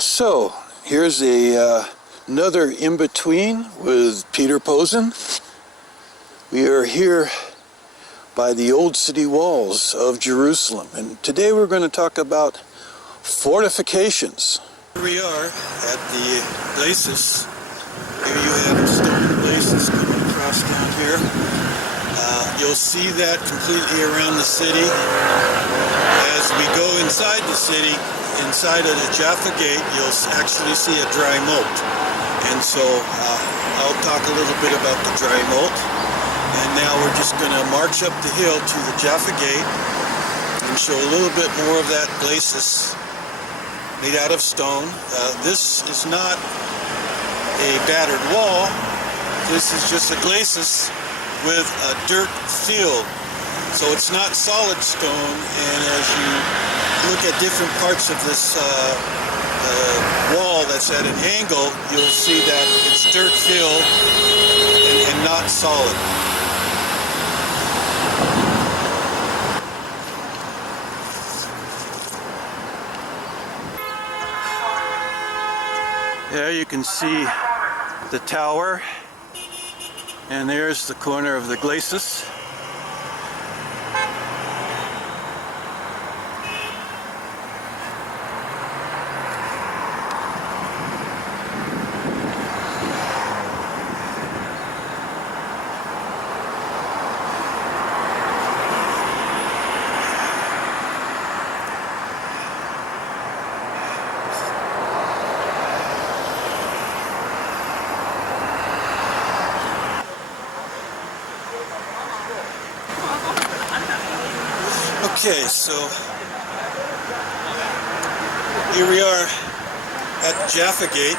So here's another in-between with Peter Posen. We are here by the old city walls of Jerusalem, and today we're going to talk about fortifications. Here we are at the glacis. Here you have stone glacis coming across down here. You'll see that completely around the city. As we go inside the city, inside of the Jaffa Gate, you'll actually see a dry moat. And so I'll talk a little bit about the dry moat. And now we're just going to march up the hill to the Jaffa Gate and show a little bit more of that glacis made out of stone. This is not a battered wall. This is just a glacis with a dirt field. So it's not solid stone, and as you look at different parts of this wall that's at an angle, you'll see that it's dirt filled and not solid. There you can see the tower, and there's the corner of the glacis. Okay, so here we are at Jaffa Gate.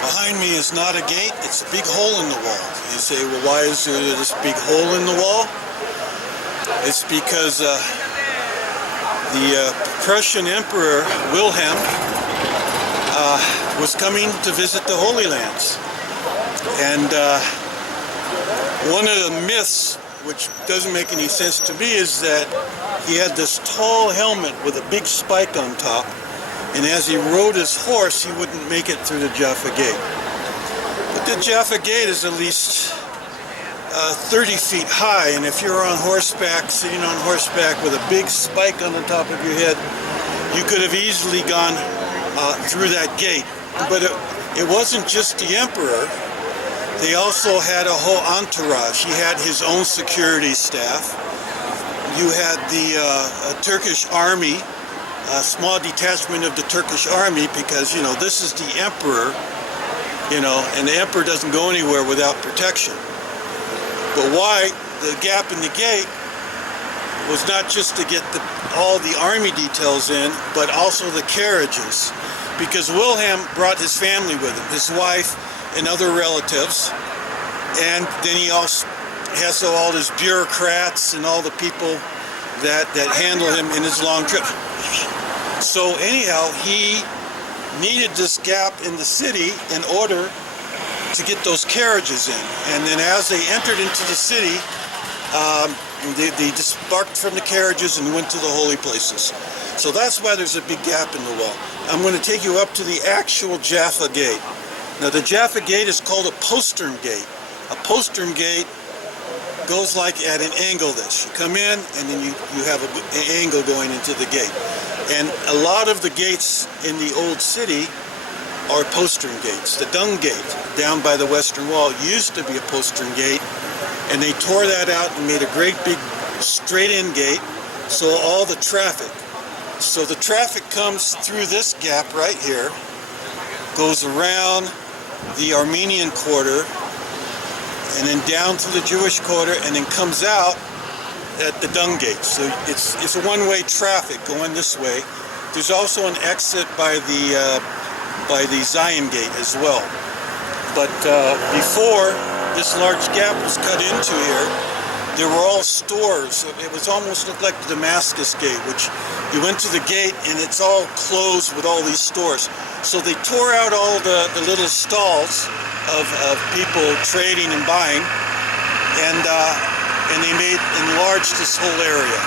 Behind me is not a gate, it's a big hole in the wall. You say, well, why is there this big hole in the wall? It's because the Prussian Emperor Wilhelm was coming to visit the Holy Lands. And one of the myths, which doesn't make any sense to me, is that he had this tall helmet with a big spike on top, and as he rode his horse, he wouldn't make it through the Jaffa Gate. But the Jaffa Gate is at least 30 feet high, and if you're on horseback, sitting on horseback with a big spike on the top of your head, you could have easily gone through that gate. But it wasn't just the emperor. They also had a whole entourage. He had his own security staff. You had the Turkish army, a small detachment of the Turkish army, because, you know, this is the emperor, you know, and the emperor doesn't go anywhere without protection. But why the gap in the gate was not just to get all the army details in, but also the carriages. Because Wilhelm brought his family with him, his wife, and other relatives, and then he also has all his bureaucrats and all the people that handle him in his long trip. So anyhow, he needed this gap in the city in order to get those carriages in. And then as they entered into the city, they disembarked from the carriages and went to the holy places. So that's why there's a big gap in the wall. I'm going to take you up to the actual Jaffa Gate. Now the Jaffa Gate is called a postern gate. A postern gate goes like at an angle this. You come in and then you have an angle going into the gate. And a lot of the gates in the old city are postern gates. The Dung Gate down by the western wall used to be a postern gate, and they tore that out and made a great big straight-in gate, so all the traffic. So the traffic comes through this gap right here, goes around the Armenian quarter, and then down to the Jewish quarter, and then comes out at the Dung Gate. So it's a one-way traffic going this way. There's also an exit by the Zion Gate as well. But before this large gap was cut into here, there were all stores. It was almost looked like the Damascus Gate, which you went to the gate and it's all closed with all these stores. So they tore out all the little stalls of people trading and buying, and they enlarged this whole area.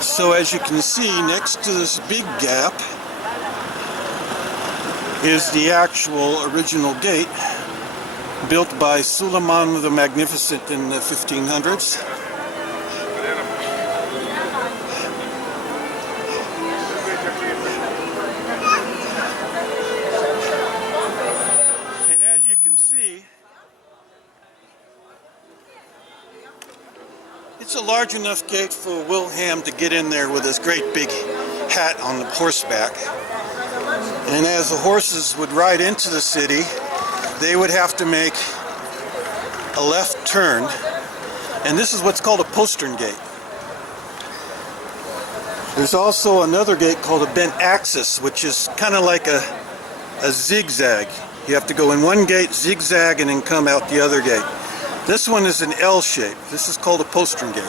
So as you can see, next to this big gap is the actual original gate built by Suleiman the Magnificent in the 1500s. And as you can see, it's a large enough gate for Wilhelm to get in there with his great big hat on the horseback. And as the horses would ride into the city, they would have to make a left turn. And this is what's called a postern gate. There's also another gate called a bent axis, which is kind of like a zigzag. You have to go in one gate, zigzag, and then come out the other gate. This one is an L shape. This is called a postern gate.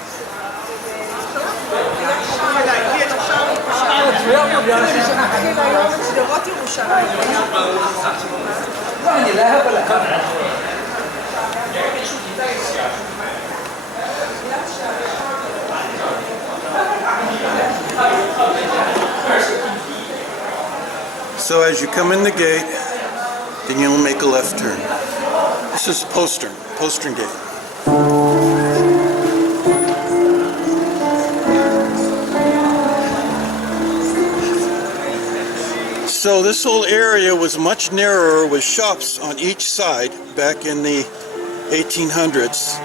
So as you come in the gate, then you'll make a left turn. This is postern gate. So this whole area was much narrower with shops on each side back in the 1800s.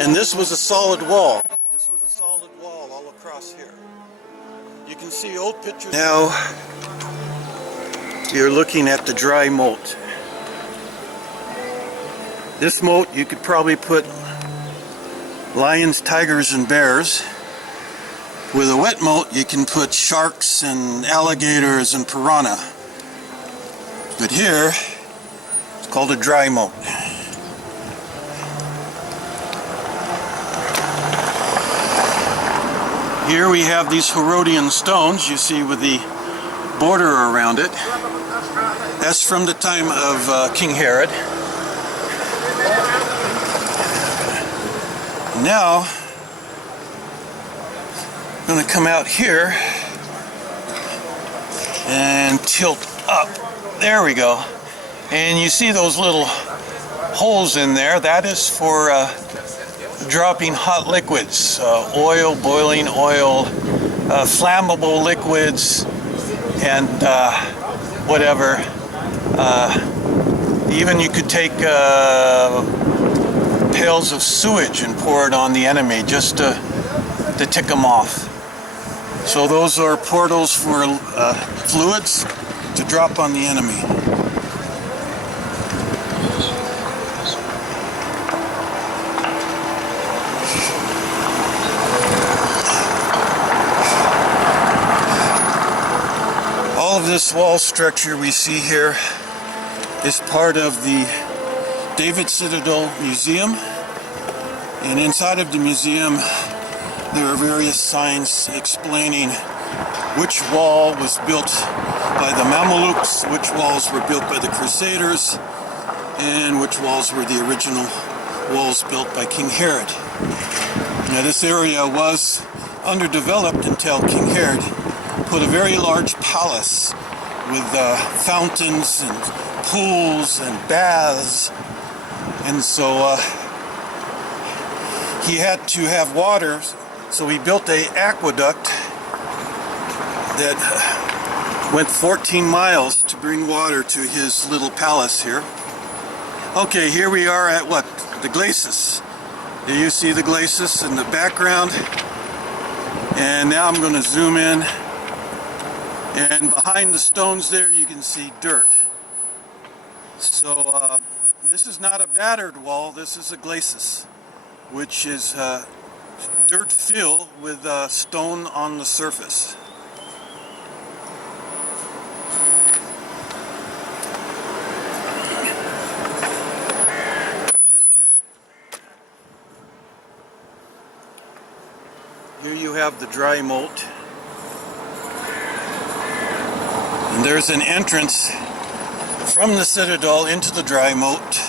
And this was a solid wall. This was a solid wall all across here. You can see old pictures. Now you're looking at the dry moat. This moat you could probably put lions, tigers, and bears. With a wet moat you can put sharks and alligators and piranha. But here it's called a dry moat. Here we have these Herodian stones you see with the border around it. That's from the time of King Herod. Now I'm going to come out here and tilt up. There we go. And you see those little holes in there. That is for dropping hot liquids, oil, boiling oil, flammable liquids, and whatever. Even you could take pails of sewage and pour it on the enemy just to tick them off. So those are portals for fluids to drop on the enemy. All of this wall structure we see here is part of the David Citadel Museum, and inside of the museum there are various signs explaining which wall was built by the Mamelukes, which walls were built by the Crusaders, and which walls were the original walls built by King Herod. Now this area was underdeveloped until King Herod put a very large palace with fountains and pools and baths, and so he had to have water, so he built an aqueduct that went 14 miles to bring water to his little palace here. Okay, here we are at what? The glacis. Here you see the glacis in the background, and now I'm going to zoom in, and behind the stones there you can see dirt. So this is not a battered wall, this is a glacis, which is dirt fill with stone on the surface. Here you have the dry moat, and there's an entrance from the citadel into the dry moat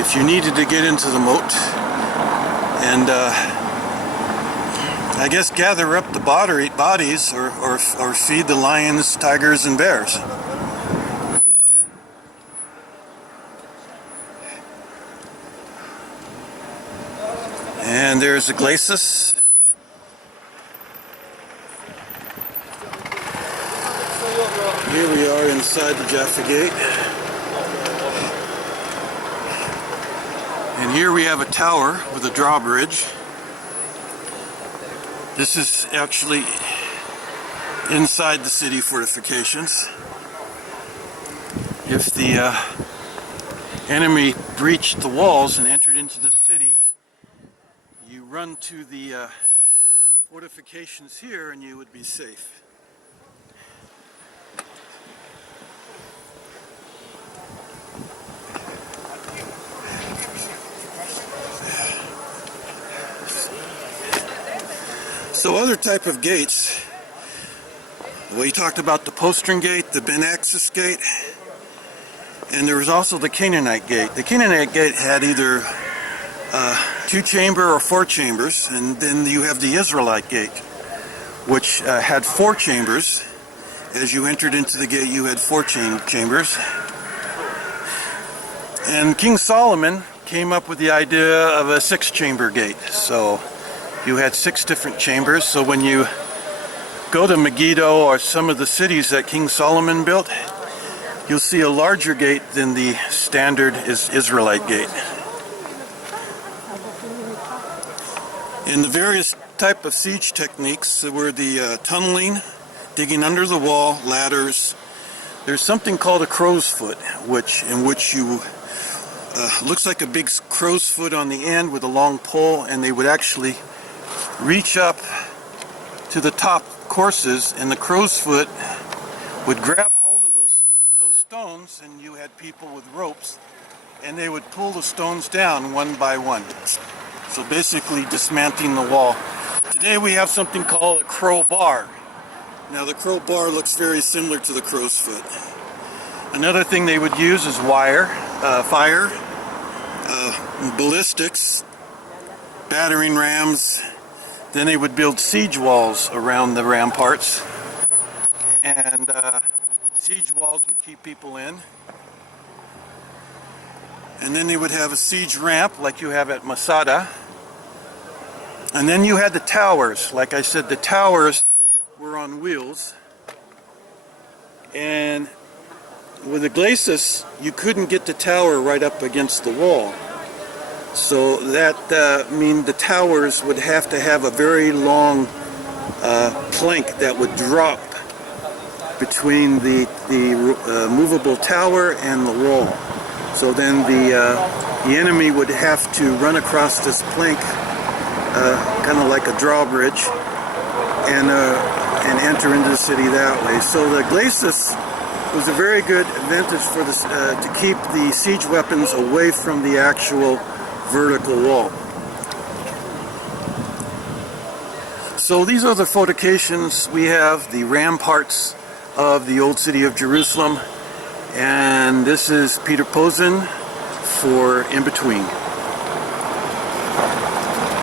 if you needed to get into the moat. And I guess gather up the bodies or feed the lions, tigers, and bears. And there's the glacis. Here we are inside the Jaffa Gate. And here we have a tower with a drawbridge. This is actually inside the city fortifications. If the enemy breached the walls and entered into the city, you run to the fortifications here and you would be safe. So other type of gates, we talked about the postern gate, the Ben-Axis gate, and there was also the Canaanite gate. The Canaanite gate had either 2-chamber or 4 chambers, and then you have the Israelite gate, which had 4 chambers. As you entered into the gate, you had 4 chambers. And King Solomon came up with the idea of a 6-chamber gate. So you had 6 different chambers. So when you go to Megiddo or some of the cities that King Solomon built, you'll see a larger gate than the standard Israelite gate. In the various type of siege techniques, there were the tunneling, digging under the wall, ladders. There's something called a crow's foot, in which you looks like a big crow's foot on the end with a long pole, and they would actually reach up to the top courses, and the crow's foot would grab hold of those stones, and you had people with ropes, and they would pull the stones down one by one. So basically dismantling the wall. Today we have something called a crowbar. Now the crowbar looks very similar to the crow's foot. Another thing they would use is fire, ballistics, battering rams. Then they would build siege walls around the ramparts, and siege walls would keep people in. And then they would have a siege ramp like you have at Masada. And then you had the towers. Like I said, the towers were on wheels. And with the glacis, you couldn't get the tower right up against the wall. So that means the towers would have to have a very long plank that would drop between the movable tower and the wall. So then the enemy would have to run across this plank, kind of like a drawbridge, and enter into the city that way. So the glacis was a very good advantage for this to keep the siege weapons away from the actual vertical wall. So these are the fortifications we have, the ramparts of the old city of Jerusalem. And this is Peter Posen for In Between.